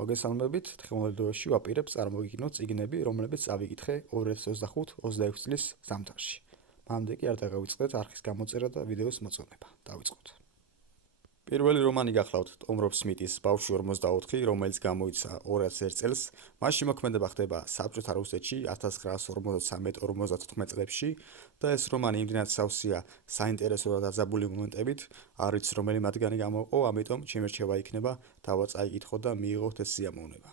მოგესალმებით, თხოვნილ დროში ვაპირებ წარმოგიდგინოთ წიგნები, რომლებიც წავიკითხე 2025-26 წლის ზამთარში. მანამდე კი არ დაგავიწყდეთ არხის გამოწერა და ვიდეოს მოწონება. დავიწყოთ. პირველი რომანი გახლავთ ტომ რობ სმიტის ბავშვი 44, რომელიც გამოიცა 2001 წელს. მასში მოქმედება ხდება საბჭოთა რუსეთში 1943-54 წლებში და ეს რომანი იმდენად სავსეა საინტერესო და დაძაბული მომენტებით, არ ვიცი რომელი მათგანი გამოვყო, ამიტომ შემერჩევა იქნება თავად წაიკითხოთ და მიიღოთ ეს სიამოვნება.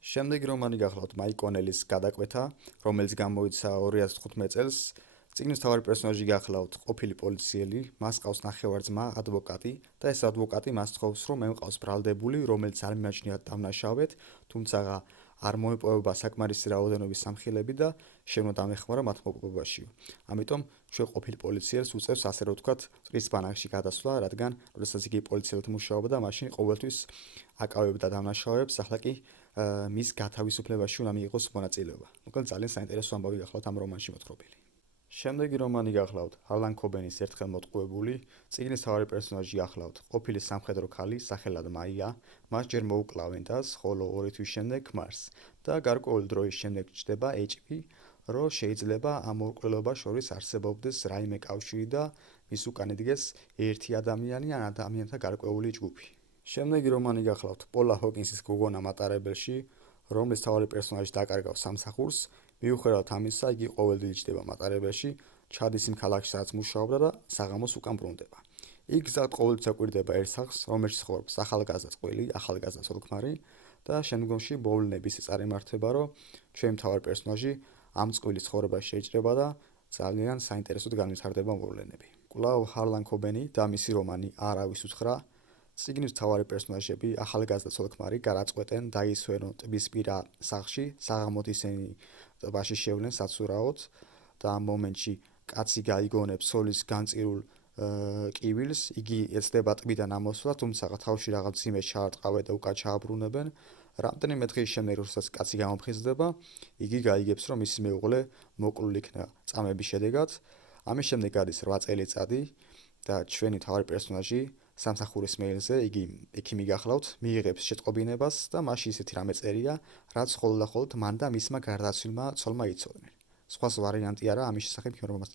შემდეგი რომანი გახლავთ მაიკ კონელის გადაკვეთა, რომელიც გამოიცა 2015 წელს. წიგნის მთავარი პერსონაჟი გახლავთ ყოფილი პოლიციელი, მას ყავს ნახევარ-ძმა, ადვოკატი და ეს ადვოკატი მას თხოვს, რომ ემყავს ბრალდებული, რომელიც არ მიმაჩნია დამნაშავედ, თუმცა არ მოეპოვება საკმარისი რაოდენობის სამხილები და შემო დამეხმარა მათ მოპოვებაში. ამიტომ ჩვენ ყოფილი პოლიციელს უწევს ასე რომ ვთქვათ, წრის ბანაკში გადასვლა, რადგან როდესაც იგი პოლიციელად მუშაობდა და მაშინ ყოველთვის აკავებდა დამნაშავეებს, ახლა კი მის გათავისუფლებაში უნდა მიიღოს მონაწილეობა. მოკლედ ძალიან საინტერესო ამბავი გახლავთ ამ რომანში მოთხრობილი. შემდეგი რომანი გახლავთ არლან კობენის ერთხელ მოტყუებული. წიგნის მთავარი პერსონაჟი გახლავთ ყოფილი სამხედრო ქალი, სახელად მაია. მას ჯერ მოუკლავენ დას, ხოლო 2 თვის შემდეგ ქმარს და გარკვეული დროის შემდეგ ჩნდება HP, რომ შეიძლება ამ ორ ყრილობას შორის არსებობდეს რაიმე კავშირი და მის უკან იდგეს ერთი ადამიანი ან ადამიანთა გარკვეული ჯგუფი. შემდეგი რომანი გახლავთ პოლა ჰოკინსის გოგონა მატარებელში, რომლის მთავარი პერსონაჟი დაკარგავს სამსახურს. მიუხედავად ამისა, იგი ყოველდღე იჯდება მატარებელში, ჩადის იმ ქალაქში, სადაც მუშაობდა და საღამოს უკან ბრუნდება. იქ გზად ყოველთვის ეკვირდება ერთ სახლს, რომელშიც ცხოვრობს ახალგაზრდა წყვილი, ახალგაზრდა ცოლ-ქმარი და შემდგომში მოვლენების წარიმართება, რომ ჩვენი მთავარი პერსონაჟი ამ წყვილის ცხოვრებას შეიჭრება და ძალიან საინტერესოდ განვითარდება მოვლენები. კვლავ არლან კობენი და მისი რომანი არავის უთხრა. წიგნის მთავარი პერსონაჟები ახალგაზრდა ცოლ-ქმარი გარაწყვეტენ დაისვენონ ტბისპირა სახლში, საღამოთ ისინი ტბაში შევლენ საცურაოდ და ამ მომენტში კაცი გაიგონებს ცოლის განწირულ კივილს, იგი ეცდება ტბიდან ამოსვლა, თუმცა თავში რაღაც ძიმე ჩაარტყავენ და უკან ჩააბრუნებენ. რამდენიმე დღის შემდეგ, როდესაც კაცი გამოფხიზლდება, იგი გაიგებს, რომ მისი მეუღლე მოკლული იქნა წამების შედეგად. ამის შემდეგ გადის 8 წელიწადი და ჩვენი მთავარი პერსონაჟი სამსახურის მეილზე, იგი ექიმი გახლავთ, მიიღებს შეტყობინებას და მასში ისეთი რამე წერია, რაც ხოლმე მან და მისმა გარდაცვლილმა ცოლმა იცოდნენ. სხვა ვარიანტი არა, ამის შესახებ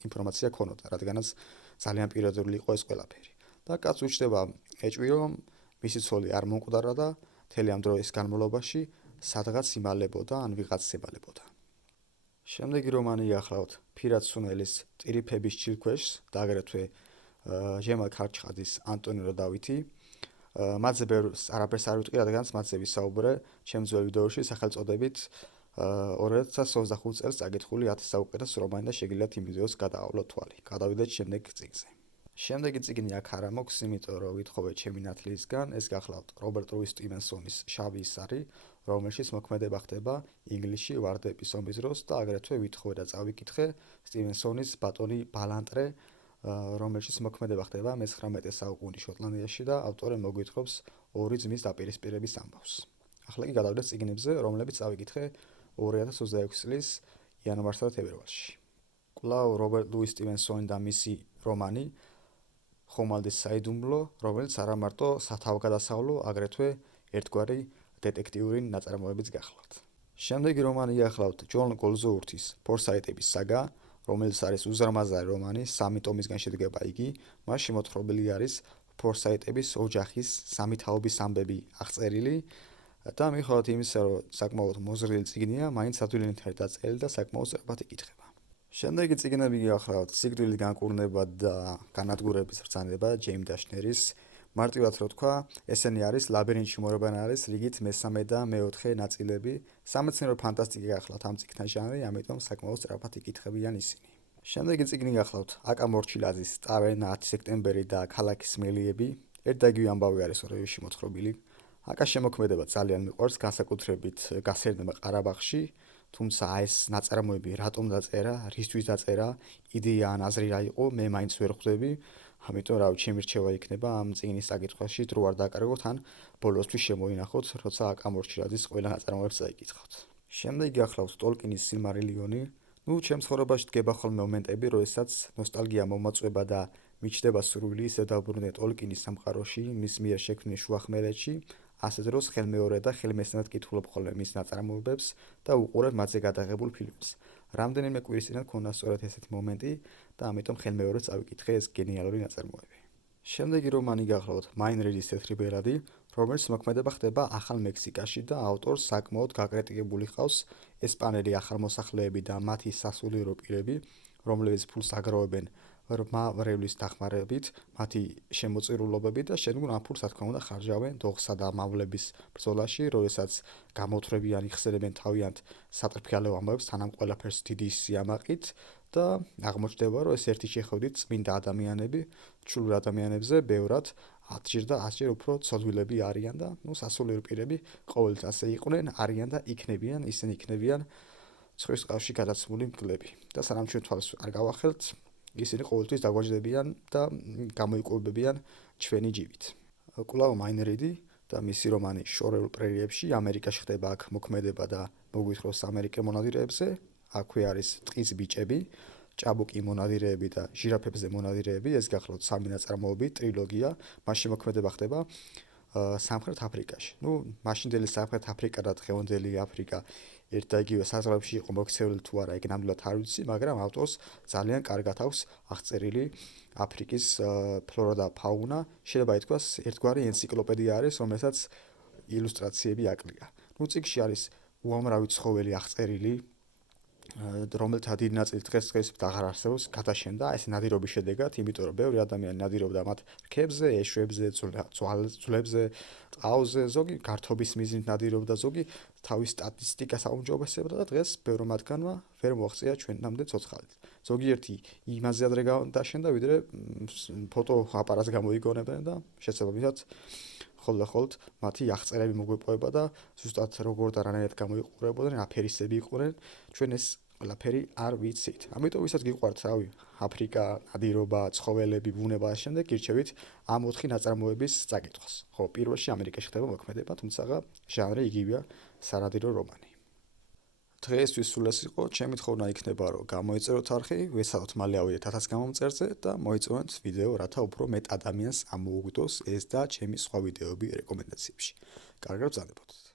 ინფორმაცია ქონოდა, რადგანაც ძალიან პირადული იყო ეს ყველაფერი. და კაცს უჩნდება ეჭვი, რომ მისი ცოლი არ მომკვდარა და მთელი ამ დროის განმავლობაში სადღაც იმალებოდა ან ვიღაც ემალებოდა. შემდეგი რომანი გახლავთ ფირად სუნელის ტირიფების ჩილქვეშს და აგრეთვე ჟემალ ქარჩხაძის ანტონიო დავითი. მათზე არაფერს არ ვიტყვი, რადგანაც მათზე ვისაუბრე ჩემს ძველ ვიდეოში სახელწოდებით 2025 წელს წაკითხული 10 საუკეთესო რომანი და შეგიძლიათ იმ ვიდეოს გადაავლოთ თვალი. გადავიდეთ შემდეგ წიგნზე. შემდეგი წიგნი აქ არ ამოქვს, იმიტომ რომ ვითხოვე ჩემი ნათლიისგან, ეს გახლავთ რობერტ ლუის სტივენსონის შავი ისარი, რომელშიც მოქმედება ხდება ინგლისში ვარდების ომის დროს და აგრეთვე ვითხოვე და წავიკითხე სტივენსონის ბატონი ბალანტრე, რომელშიც მოქმედება ხდება მე-19 საუკუნის შოტლანდიაში და ავტორი მოგვითხრობს ორი ძმის დაპირისპირების ამბავს. ახლა კი გადავიდეთ წიგნებზე, რომლებიც წავიკითხე 2026 წლის იანვარსა და თებერვალში. კვლავ რობერტ ლუის სტივენსონი და მისი რომანი ხომალდის საიდუმლო, რომელიც არა მარტო სათავგადასავლო, აგრეთვე ერთგვარი დეტექტიური ნაწარმოებიც გახლავთ. შემდეგი რომანი გახლავთ ჯონ გოლზოურთის ფორსაიტების საგა, რომელიც არის უზარმაზარი რომანი, 3 ტომისგან შედგება იგი. მასში მოთხრობილი არის ფორსაიტების ოჯახის სამი თაობის ამბები აღწერილი და მიუხედავად იმისა, რომ საკმაოდ მოზრდილი წიგნია, მაინც ადვილად დაწერილი და საკმაოდ სწრაფად იკითხება. შემდეგი წიგნები გახლავთ სიკვდილით განკურნება და განადგურების ბრძანება ჯეიმ დაშნერის. მარტივად რო თქვა, ესენი არის ლაბირინთში მორბანა არის რიგით მე-3 და მე-4 ნაწილები. სამეცნიერო ფანტასტიკა გახლავთ ამ წიგნთან ჟანრი, ამიტომ საკმაოდ სწრაფად იკითხებიან ისინი. შემდეგი წიგნი გახლავთ აკა მორჩილაძის ტავერნა 10 სექტემბერი და ქალაქის მელიები. ერთ და იგივე ამბავი არის ორევში მოთხრობილი. აკას შემოქმედება ძალიან მიყვარს, განსაკუთრებით გასერდება ყარაბაღში, თუმცა ეს ნაწარმოები რატომ დაწერა, რისთვის დაწერა, იდეა ან აზრი რა იყო, მე მაინც ვერ ხვდები. ამიტომ რა ჩემი რჩევა იქნება ამ წიგნის წაკითხვაში დრო არ დაკარგოთ ან ბოლოსთვის შემოინახოთ, როცა აკა მორჩილაძის ყველა ნაწარმოებს წაიკითხავთ. შემდეგი გახლავთ ტოლკინის სილმარილიონი. ჩემს ცხოვრებაში დგება ხოლმე მომენტები, როდესაც ნოსტალგია მომაწვება და მიჩნდება სურვილი ისე დავბრუნდე ტოლკინის სამყაროში, მის მიერ შექმნილ შუახმელეთში, ასე დროს ხელმეორე და ხელმესტანად კითხულობ ხოლმე მის ნაწარმოებებს და უყურებ მათზე გადაღებულ ფილმებს. რამდენიმე კვირის წინათ მქონდა სწორედ ესეთი მომენტი და ამიტომ ხელმეორეს წავიკითხე ეს გენიალური ნაწარმოები. შემდეგი რომანი გახლავთ მაინ რედის თეთრი ბელადი, რომელიც მოქმედება ხდება ახალ მექსიკაში და ავტორს საკმაოდ გაკრიტიკებული ჰყავს ესპანელი ახალმოსახლეები და მათი სასულიერო პირები, რომლებიც ფულს აგროვებენ რმა ვრევლის დახმარებით, მათი შემოწირულობებით და შემდგომ ამ ფულს, რა თქმა უნდა, ხარჯავენ დოხსა და მავლების ბრძოლაში, როდესაც გამოთხრებიან იხსენებენ თავიანთ სატრფიალო ამბებს, სანამ ყველაფერს დიდი სიამაყით და აღმოჩნდება, რომ ეს ერთი შეხედვით წმინდა ადამიანები, ჩრდილო ადამიანებზე ბევრად 10-ჯერ და 100-ჯერ უფრო ცოდვილები არიან და, სასულიერო პირები ყოველთვის ასე იყვნენ, არიან და იქნებიან, ისინი იქნებიან ცხვრის ყავში გადაცმული მგლები. და სანამ ჩვენ თვალს არ გავახელთ, ისინი ყოველთვის დაგვაჯდებიან და გამოიკვებებიან ჩვენი ჯიბით. კვლავ მაინ რედი და მისი რომანი შორეულ პრერიებში, ამერიკაში ხდება აქ მოქმედება და მოგვითხრობს ამერიკელ მონადირეებზე, აქვე არის ტყის ბიჭები, ჭაბუკი მონადირეები და ჟირაფებზე მონადირეები, ეს გახლავთ სამი ნაწარმოები, ტრილოგია, მასში მოქმედება ხდება სამხრეთ აფრიკაში. მაშინდელი სამხრეთ აფრიკა და დღევანდელი აფრიკა ერთ და იგივე საზღვრებში იყო მოქცეული თუ არა, იქ ნამდვილად არ ვიცი, მაგრამ ავტორს ძალიან კარგად აქვს აღწერილი აფრიკის ფლორა და ფაუნა. შეიძლება ითქვას, ერთგვარი ენციკლოპედია არის, რომელსაც ილუსტრაციები აკლია. წიგნში არის უამრავი ცხოველი აღწერილი, რომელთა დიდი ნაწილი დღესდღეობით აღარ არსებობს, გადაშენდა ეს ნადირობის შედეგად, იმიტომ რომ ბევრი ადამიანი ნადირობდა მათ რქებზე, ეშვებზე, ძვლებზე, ტყავზე, ზოგი გართობის მიზნით ნადირობდა, ზოგი თავის სტატისტიკას აუმჯობესებდა და დღეს ბევრი მათგანმა ვერ მოაღწია ჩვენამდე ცოცხალით. ზოგიერთი იმაზე ადრე დაშენდა, ვიდრე ფოტოაპარატს გამოიგონებდნენ და შესაბამისად ხოლმე მათი აღწერები მოგვეპოვება და ზუსტად როგორ და რანაირად გამოიყურებოდნენ, აფერისები იყვნენ, ჩვენ ეს ყველაფერი არ ვიცით. ამიტომ ვისაც გიყვართ, აფრიკა, ნადირობა, ცხოველები, ბუნება და შემდეგ გირჩევით ამ 4 ნაწარმოების წაკითხვას. ხო, პირველში ამერიკაში ხდება მოქმედება, თუმცა ჟანრი იგივეა, სანადირო რომანი. დღეისთვის სულ ეს იყო, ჩემი თხოვნა იქნება, რომ გამოიწეროთ არხი, ვეცადოთ მალე ავიდეთ 1000 გამომწერზე და მოიწონოთ ვიდეო, რათა უფრო მეტ ადამიანს ამოუგდოს ეს და ჩემი სხვა ვიდეოები რეკომენდაციებში. კარგად ბრძანებოდეთ.